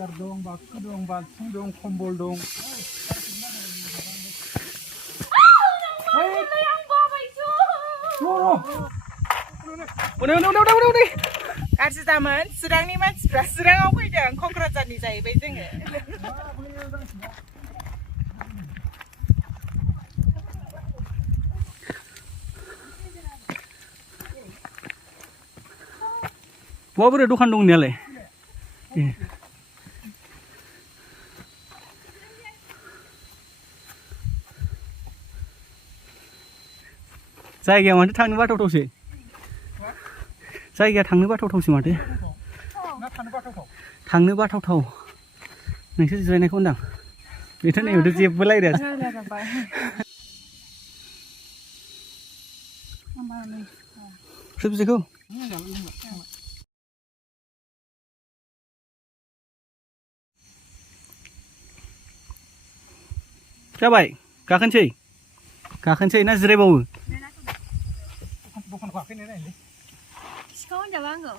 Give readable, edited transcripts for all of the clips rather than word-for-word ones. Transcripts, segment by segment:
जार दं, बाक्सु दं, बाल्थिं दं, खम्बल दं. गाज्रि जामोन चिरांनि मानसिफ्रा चिराङाव फैदों क'क्राझारनि जाहैबाय जोङो. बहाबोरै दखान दं होननायालाय जायगाया माथो थांनो बाथावथावसो जायगाया थांनो बाथावथावसो माथो थांनो बाथावथाव नोंसोर जिरायनायखौ होनदां बेथ' नैबेथ' जेबो रायलाया सोर बिदिखौ जाबाय गाखोनोसै ना जिरायबावो सिखाव होनजाबा आंखौ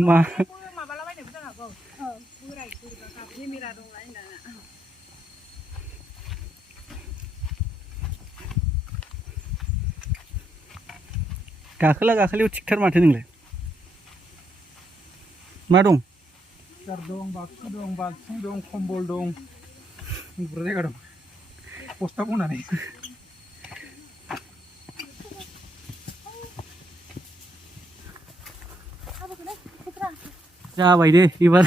मा माबालाबायनोबो जानो हागौ बोराय बोरैबा केमेरा दंना होनदाना गाखोला गाखोलियाव थिगथार माथो नोंलाय मा दं जार दं, बाक्सु दं, बाल्थिं दं, खम्बल दं. उन्दुग्रा जायगा दं. बस्ता बनानै. जाबाय दे एबार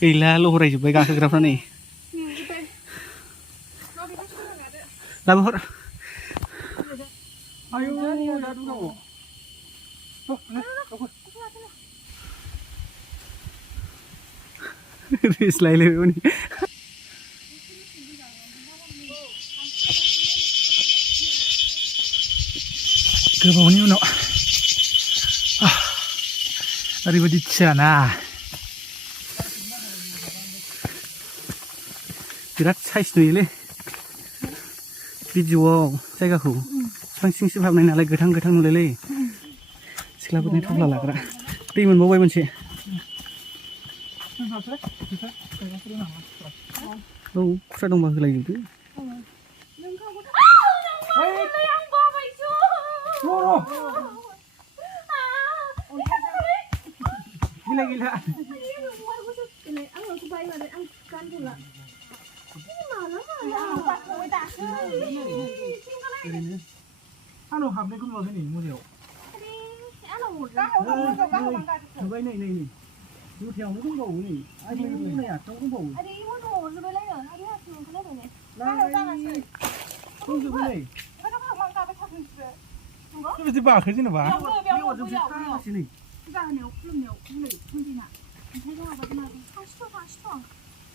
गैला लहरायजोब्बाय गाखोग्राफ्रा नै लाबोहर रेस लायलायबाय हनै गोबावनि उनाव ओरैबायदि थियाना बिराद साइज नुयोलै भिडिअआव जायगाखौ बिफां सिं सिं हाबनाय नालाय गोथां गोथां नुलायलायो सिख्लाफोरनि थफ्ला लाग्रा दै मोनबावबाय मोनसे औ खुस्रा दंबा होलायजोबदो गैला गैला ओरैनो आंनाव हाबनायखौ नुवाखै नै मोनायाव नुबाय नै नै नै जुथायावनो दंबावो नै आरो नै आथिङाव दंबावो दंजोबो नै बिदि बाखै जेनेबा नै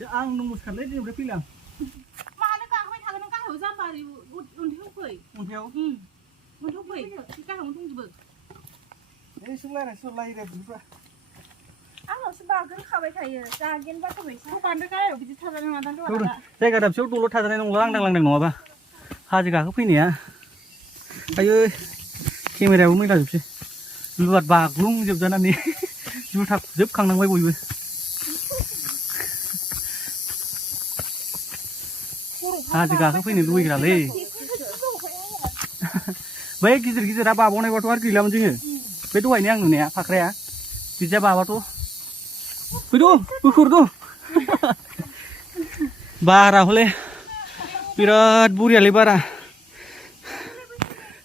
आं नमस्कारलै दिनैफ्राय फैलां मानो गाखोबाय थागोन नों गाहायाव जाम्बारि अन्थायाव फै अन्थायाव फै गाहायावनो दंजोबो एसे रायज्लायसो रायज्लायब्रा आंनावसो बागोनखाबाय थायो जागेन बाथायसो बांद्राय गाहायाव बिदि थाजानाय नङा दां जायगा दाबसेयाव दलर थाजानाय नंला लांदां लांदां नङाबा हाजो गाखोफैनाया आयो केमेरायाबो मैला जोबसै लुवाद बाग्लुंजोबजानानै जुथा जोबखांनांबाय बयबो हाजो गाखोफैनो लुबैग्रालै बै गिदिर गिदिरा बाबावनायबाथ' आरो गैलामोन जोङो बे दहायनो आं नुनाया फाख्राया बिदिया बाबाथ' फैद' बोखरद' बारा हले बिराद बरियालै बारा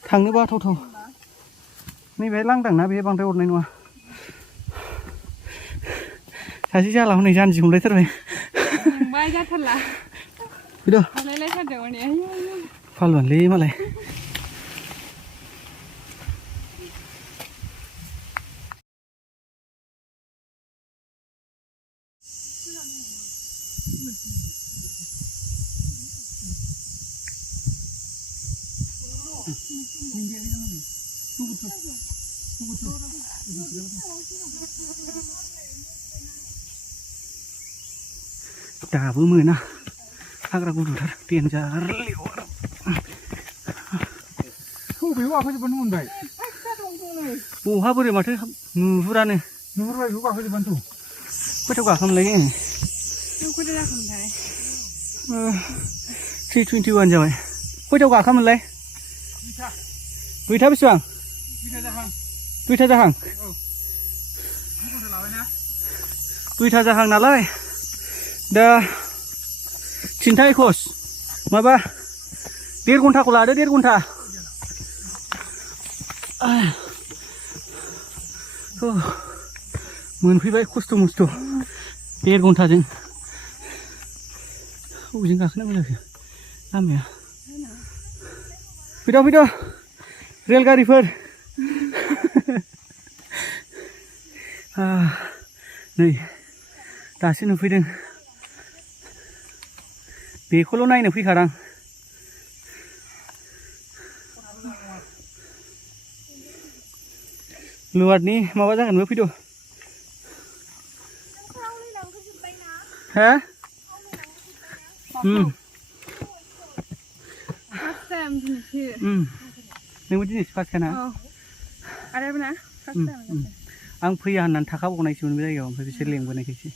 थांनो बाथावथाव नैबे लांदांना बे बांद्राय अरनाय नङा सासे जाला हनै जानजि हमलायथारबाय बाय जाथारला फैद' हालायलायथारदों माने फालबानलै मालाय दाबो मोना हाग्रा गुदुंथार देन्जार लेवार बबे गाखोजोबबानो मोनबाय बहा बोरै माथो नुहुरानो नुहुरबाय बेखौ गाखोजोबबानोथ' खयथायाव गाखोमोनलाय खयथा जाखोमोनथाय 3:21 जाबाय खयथायाव गाखोमोनलाय दुइथा बेसेबां दुइथा जाहां दुइथा जाहां नालाय दा 3टा 21 माबा 1.5 घन्टाखौ लादो 1.5 घन्टा मोनफैबाय खस्थ' मस्थ' 1.5 घन्टाजों बबेजों गाखोनांगौ जाखो लामाया फैद' रेलगारिफोर नै दासो नुफैदों बेखौल' नायनो फैखादां लुवारनि माबा जागोन बे फैद' हा नोंबो दिनैसो फार्स्ट खाना आं फैया होननानै थाखाबावनायसोमोन बे जायगायाव ओमफ्राय बिसोर लेंबोनायखायसो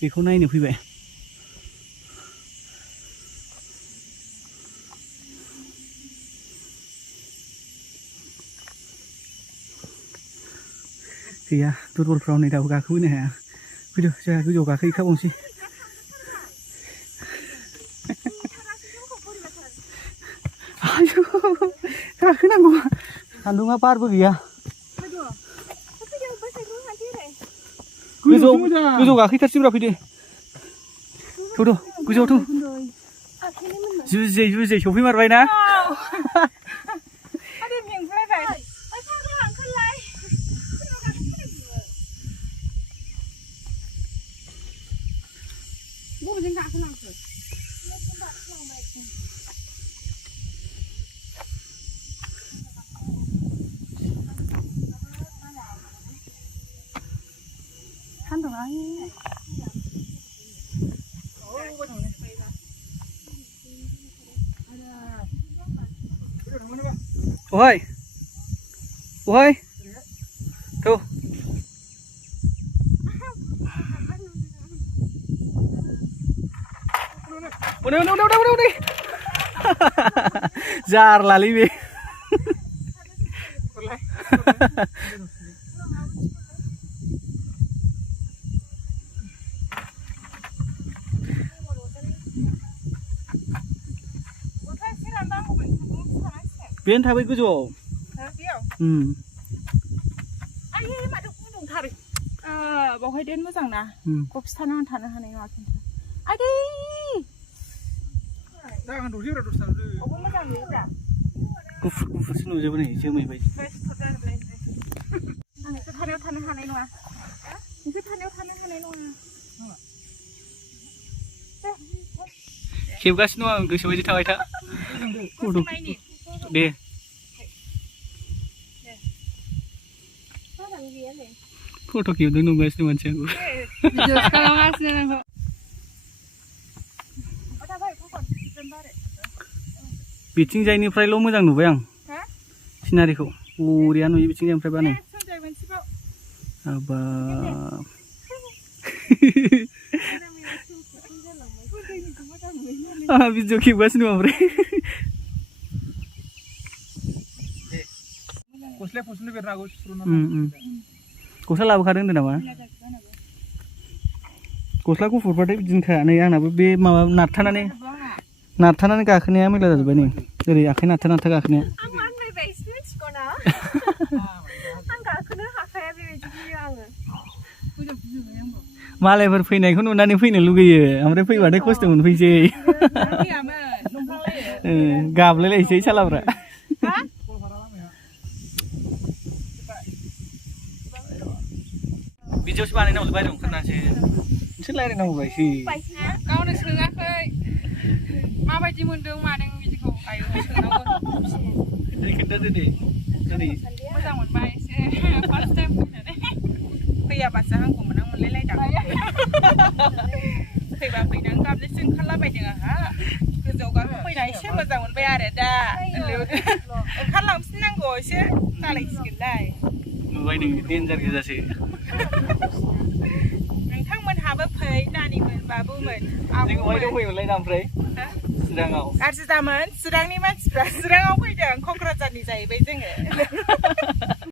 बेखौ नायनो फैबाय गैया दुरबलफ्राव नै दाबो गाखोबोनो हाया फैद' जोंहा गोजौआव गाखोहैखाबावनोसै आयु गाखोनांगौ सान्दुङा बारबो गैया गोजौ गाखैथारसैब्रा फैदो थौद' गोजौआव थौ जुजियै सफैमारबाय ना Ôi ôi đâu đâu đi jar là lý về biến thay với cái rổบอกให้เด่นมาสั่งนะกบท่านนทันนะฮะในวันนี้ไอ้ดิได้กันดูที่เราดูสั่งดูโอ้มาสั่งเลยจ้ะกูสนุกจังเลยเชื่อไหมไปอันนี้คือท่านเอาทันนะฮะในวันนี่คือท่านเอาทันนะฮะในวันเขียวกัสนัวกูช่วยจะทำอะไรท่ากูดูเดี๋ยวfoto kiểu đứng nung guys teman saya. Kalau ngasih nih. Biting जायनिफ्राय ल' मोजां नुबाय आं सिनारिखौ बरिया नुयो बिथिं जायनिफ्राय बानो हाबा भिडिअ खेबगासिनो ओमफ्राय गस्लाया बेरनांगौ गस्ला लाबोखादों होनदों नामा गस्ला गुफुरबाथाय बिदिनोखा नै आंनाबो बे माबा नारथानानै गाखोनाया मैला जाजोब्बाय नै ओरै आखाइ नारथा गाखोनाया मालायफोर फैनायखौ नुनानै फैनो लुगैयो ओमफ्राय फैबाथाय खस्थ' मोनफैसै गाबलायलायसै सालाफ्रा बिदियावसो बानायनांगौ बायदों ओंखारनासो नोंसोर रायलायनांगौ बायसै गावनो सोङाखै माबायदि मोनदों मादों बिदिखौ आयौ सोंनांगौ खोन्थादो दे मोजां मोनबाय एसे फार्स्ट टाइम फैनानै फैयाबासो आंखौ मोनलायलायदां फैबा फैनानै गाबजोंसो ओंखारलाबायदों आंहा गोजौआव गाखोफैना एसे मोजां मोनबाय आरो दा ओंखारलांफिननांगौ एसे जालायसिगोनलाय नुबाय नों देन्जार गोजासो नोंथांमोनहाबो फै नानिमोन बाबुमोन जों अहाय दंफैयोमोनलाय दा ओमफ्राय चिराङाव गाज्रि दामोन चिरांनि मानसिफ्रा चिराङाव फैदों क'क्राझारनि जाहैबाय जोङो